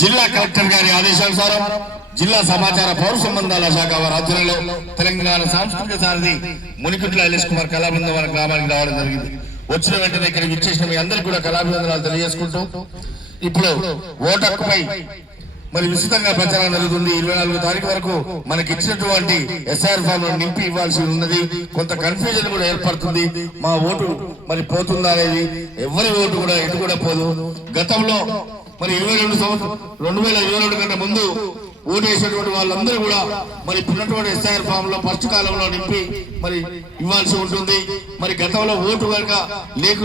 జిల్లా కలెక్టర్ గారి ఆదేశానుసారం జిల్లా సమాచార పౌర సంబంధాల శాఖ వారి ఆధ్వర్యంలో తెలంగాణ సాంస్కృతిక సారథి మునికుట్ల ఎల్ఎస్ కుమార్ కళాబృందం వారి గ్రామానికి రావడం జరిగింది. వచ్చిన వెంటనే ఇక్కడికి ఇచ్చేసిన మీ అందరికీ కూడా కళాభివందనాలు తెలియజేసుకుంటూ ఇప్పుడు ఓటు హక్కుపై మరి విస్తృతంగా ప్రచారం జరుగుతుంది. 24వ తారీఖు వరకు మనకి ఇచ్చినటువంటి ఎస్ఆర్ ఫామ్ నింపి ఇవ్వాల్సి ఉన్నది. కొంత కన్ఫ్యూజన్ కూడా ఏర్పడుతుంది. మా ఓటు మరి పోతుందా అనేది, ఎవరి ఓటు కూడా ఎటు కూడా పోదు. గతంలో మరి 2022 కంటే ముందు ఓటు వేసినటువంటి వాళ్ళందరూ కూడా మరి ఇప్పుడున్నటువంటి ఎస్ఐఆర్ ఫామ్ లో ఫస్ట్ కాలంలో నింపి మరి ఇవ్వాల్సి ఉంటుంది. మరి గతంలో ఓటు కనుక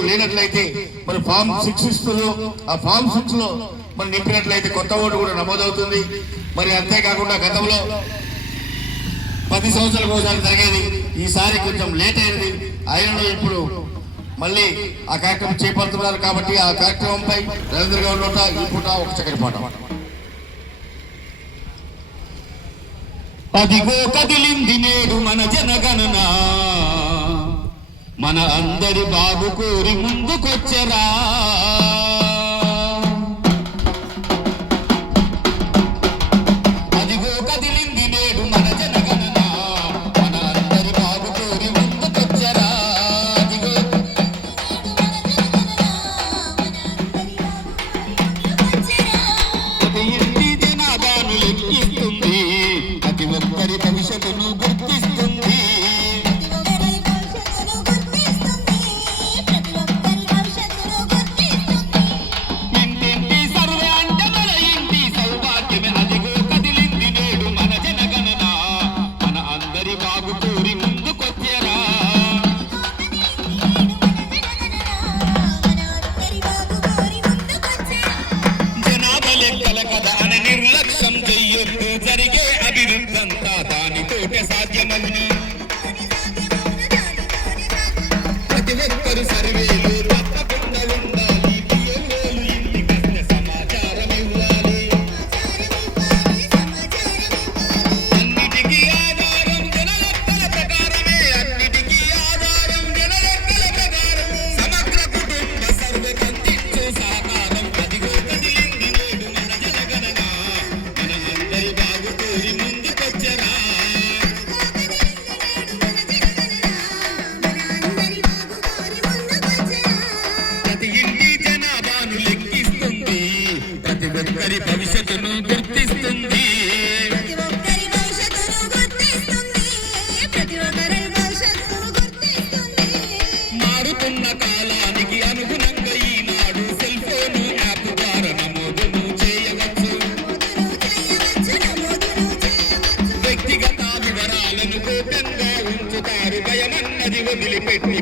లేనట్లయితే మరి ఫామ్ 6 ఇస్తున్నారు. ఆ ఫామ్ 6 లో మరి నింపినట్లయితే కొత్త ఓటు కూడా నమోదవుతుంది. మరి అంతేకాకుండా గతంలో 10 సంవత్సరాల ఒకసారి జరిగేది, ఈసారి కొంచెం లేట్ అయింది. అయినా ఇప్పుడు మళ్ళీ ఆ కార్యక్రమం చేపడుతున్నారు. కాబట్టి ఆ కార్యక్రమంపై రవీంద్ర గౌడ్ నోట ఈ పూట ఒక చక్కటి పాట. అదిగో కదిలింది నేడు మన జనగణన, మన అందరి బాబు కోరి ముందుకొచ్చరా. అదిగో కదిలింది నేడు మన జనగణన, మన అందరి బాబు కోరి ముందుకొచ్చరా. అదిగో ప్రతి ఇంటి జనాభాను లెక్కిస్తుంది, ప్రతి ఒక్కరి భవిష్యత్తును గుర్తిస్తుంది. ఇంటింటి సర్వే అంటే మన ఇంటి సౌభాగ్యమే. అదిగో కదిలింది నేడు మన జనగణన, మన అందరి బాబు కోరి ముందుకొచ్చేరా. జనాభా లెక్కల కథ అని నిర్లక్ష్యం చెయ్యొద్దు, జరిగే అభివృద్ధంతా దానితోటే సాధ్యమవును. ప్రతి ఒక్కరు సర్వేలు తప్పకుండా ఉండాలి, పిఎల్ఓలు ఇంటికొచ్చే సమాచారం ఇవ్వాలి. అన్నిటికీ ఆధారం జనలెక్కల ప్రకారమే, అన్నిటికీ ఆధారం జనలెక్కల ప్రకారం. సమగ్ర కుటుంబ సర్వే కందించు సహకారం. అదిగో కదిలింది నేడు మన జనగణన, మన అందరి బాగు కోరి ముందుకొచ్చరా. ప్రతి ఇంటి జనాభాను లెక్కిస్తుంది, ప్రతి ఒక్కరి భవిష్యత్తును గుర్తిస్తుంది. మారుతున్న కాలానికి అనుగుణంగా ఈనాడు సెల్ ఫోన్ యాప్ ద్వారా నమోదును చేయవచ్చు. వ్యక్తిగత వివరాలను గోప్యంగా ఉంచుతారు, భయమన్నది వదిలిపెట్టి